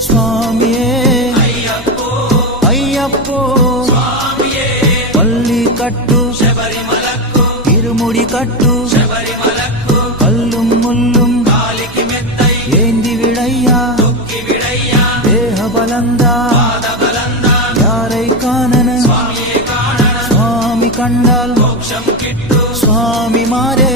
சுவாமியே ஐயப்போ பள்ளி கட்டு இருமுடி கட்டு கல்லும் முள்ளும் ஏந்தி விடையா தேக பலந்தா யாரை காணன சுவாமி கண்டால் சுவாமி மாறே